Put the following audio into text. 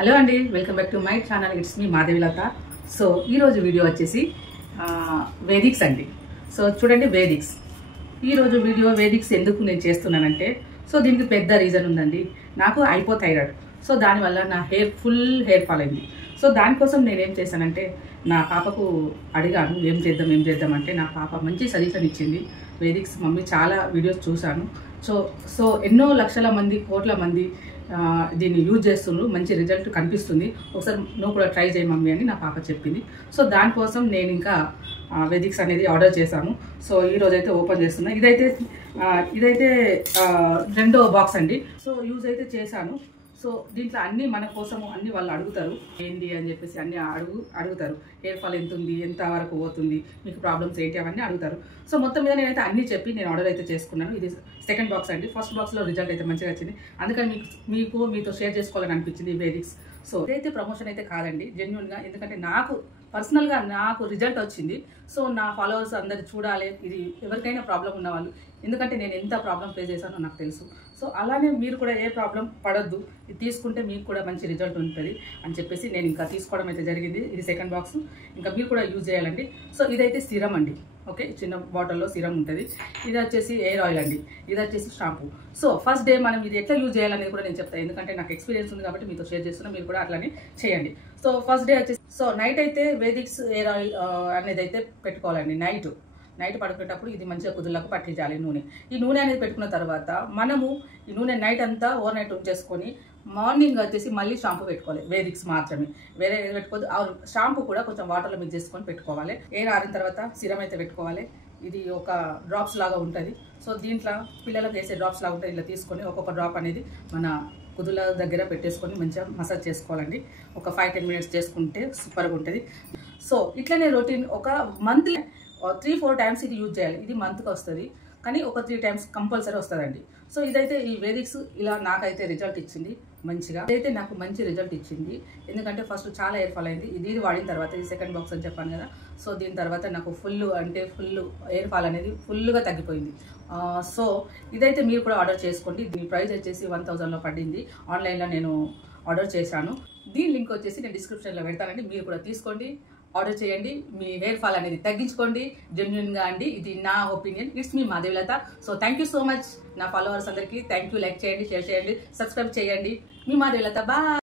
Hello అండి, welcome back to my channel. It's me Madhavi Latha. So ఈరోజు video వచ్చేసి వేదిక్స్ అండి. సో చూడండి, ఈరోజు వీడియో వేదిక్స్ ఎందుకు నేను చేస్తున్నానంటే, సో దీనికి పెద్ద రీజన్ ఉందండి. నాకు హైపోథైరాయిడ్. సో దానివల్ల నా ఫుల్ హెయిర్ ఫాల్ అయింది. సో దానికోసం నేనేం చేశానంటే, నా పాపకు అడిగాను ఏం చేద్దాం అంటే, నా పాప మంచి సజెషన్ ఇచ్చింది. వేదిక్స్ మమ్మీ చాలా వీడియోస్ చూశాను. సో ఎన్నో లక్షల మంది, కోట్ల మంది దీన్ని యూజ్ చేస్తున్నారు, మంచి రిజల్ట్ కనిపిస్తుంది, ఒకసారి నువ్వు కూడా ట్రై చేయి మమ్మీ అని నా పాప చెప్పింది. సో దానికోసం నేను ఇంకా వేదిక్స్ అనేది ఆర్డర్ చేశాను. సో ఈరోజు అయితే ఓపెన్ చేస్తున్నా. ఇదైతే రెండో బాక్స్ అండి. సో యూజ్ అయితే చేశాను. సో దీంట్లో అన్నీ మన కోసము అన్నీ వాళ్ళు అడుగుతారు, ఏంటి అని చెప్పేసి అన్నీ అడుగుతారు. హెయిర్ ఫాల్ ఎంత ఉంది, ఎంత వరకు పోతుంది, మీకు ప్రాబ్లమ్స్ ఏంటి, అవన్నీ అడుగుతారు. సో మొత్తం మీద నేనైతే అన్నీ చెప్పి నేను ఆర్డర్ అయితే చేసుకున్నాను. ఇది సెకండ్ బాక్స్ అండి. ఫస్ట్ బాక్స్లో రిజల్ట్ అయితే మంచిగా వచ్చింది, అందుకని మీతో షేర్ చేసుకోవాలని అనిపించింది ఈ వేదిక్స్. సో ఇదైతే ప్రమోషన్ అయితే కాదండి, జెన్యున్గా. ఎందుకంటే నాకు పర్సనల్గా నాకు రిజల్ట్ వచ్చింది. సో నా ఫాలోవర్స్ అందరు చూడాలి, ఇది ఎవరికైనా ప్రాబ్లం ఉన్న వాళ్ళు, ఎందుకంటే నేను ఎంత ప్రాబ్లం ఫేస్ చేశానో నాకు తెలుసు. సో అలానే మీరు కూడా ఏ ప్రాబ్లం పడొద్దు, ఇది తీసుకుంటే మీకు కూడా మంచి రిజల్ట్ ఉంటుంది అని చెప్పేసి నేను ఇంకా తీసుకోవడం అయితే జరిగింది. ఇది సెకండ్ బాక్స్, ఇంకా మీరు కూడా యూజ్ చేయాలండి. సో ఇదైతే సిరం అండి. ఓకే, చిన్న బాటిల్లో సిరం ఉంటుంది. ఇది వచ్చేసి ఎయిర్ ఆయిల్ అండి. ఇది వచ్చేసి షాంపూ. సో ఫస్ట్ డే మనం ఇది ఎట్లా యూజ్ చేయాలనేది కూడా నేను చెప్తాను, ఎందుకంటే నాకు ఎక్స్పీరియన్స్ ఉంది కాబట్టి మీతో షేర్ చేస్తున్నా, మీరు కూడా అట్లానే చేయండి. సో ఫస్ట్ డే వచ్చేసి, సో నైట్ అయితే వేదిక్స్ ఎయిర్ ఆయిల్ అనేది అయితే పెట్టుకోవాలండి. నైట్ పడుకునేటప్పుడు ఇది మంచిగా కుదుర్లకు పట్టించాలి నూనె. ఈ నూనె అనేది పెట్టుకున్న తర్వాత మనము ఈ నూనె నైట్ అంతా ఓవర్ నైట్ ఉంచేసుకొని మార్నింగ్ వచ్చేసి మళ్ళీ షాంపూ పెట్టుకోవాలి. వేదిక్స్ మాత్రమే, వేరే పెట్టుకోవద్దు. షాంపూ కూడా కొంచెం వాటర్లో మిక్స్ చేసుకొని పెట్టుకోవాలి. ఎయిర్ ఆరిన తర్వాత సిరం అయితే పెట్టుకోవాలి. ఇది ఒక డ్రాప్స్ లాగా ఉంటుంది. సో దీంట్లో పిల్లలకు వేసే డ్రాప్స్ లాగా ఉంటుంది. ఇలా తీసుకొని ఒక్కొక్క డ్రాప్ అనేది మన కుదుల దగ్గర పెట్టేసుకొని మంచిగా మసాజ్ చేసుకోవాలండి. ఒక 5-10 మినిట్స్ చేసుకుంటే సూపర్గా ఉంటుంది. సో ఇట్లనే రొటీన్ ఒక మంత్లీ 3-4 టైమ్స్ ఇది యూజ్ చేయాలి. ఇది మంత్కి వస్తుంది, కానీ ఒక 3 టైమ్స్ కంపల్సరీ వస్తుందండి. సో ఇదైతే ఈ వేదిక్స్ ఇలా నాకైతే రిజల్ట్ ఇచ్చింది మంచిగా. ఇదైతే నాకు మంచి రిజల్ట్ ఇచ్చింది, ఎందుకంటే ఫస్ట్ చాలా హెయిర్ ఫాల్ అయింది. ఇది వాడిన తర్వాత, ఇది సెకండ్ బాక్స్ అని చెప్పాను కదా. సో దీని తర్వాత నాకు ఫుల్ హెయిర్ ఫాల్ అనేది ఫుల్గా తగ్గిపోయింది. సో ఇదైతే మీరు కూడా ఆర్డర్ చేసుకోండి. దీని ప్రైస్ వచ్చేసి 1000లో పడింది. ఆన్లైన్లో నేను ఆర్డర్ చేశాను. దీని లింక్ వచ్చేసి నేను డిస్క్రిప్షన్లో పెడతానండి, మీరు కూడా తీసుకోండి, ఆర్డర్ చేయండి, మీ హెయిర్ ఫాల్ అనేది తగ్గించుకోండి. జెన్యున్గా అండి, ఇది నా opinion. It's me Madhavi Latha. So thank you so much నా ఫాలోవర్స్ అందరికీ. Thank you. లైక్ చేయండి, షేర్ చేయండి, సబ్స్క్రైబ్ చేయండి. మీ మాధవిలత. బాయ్.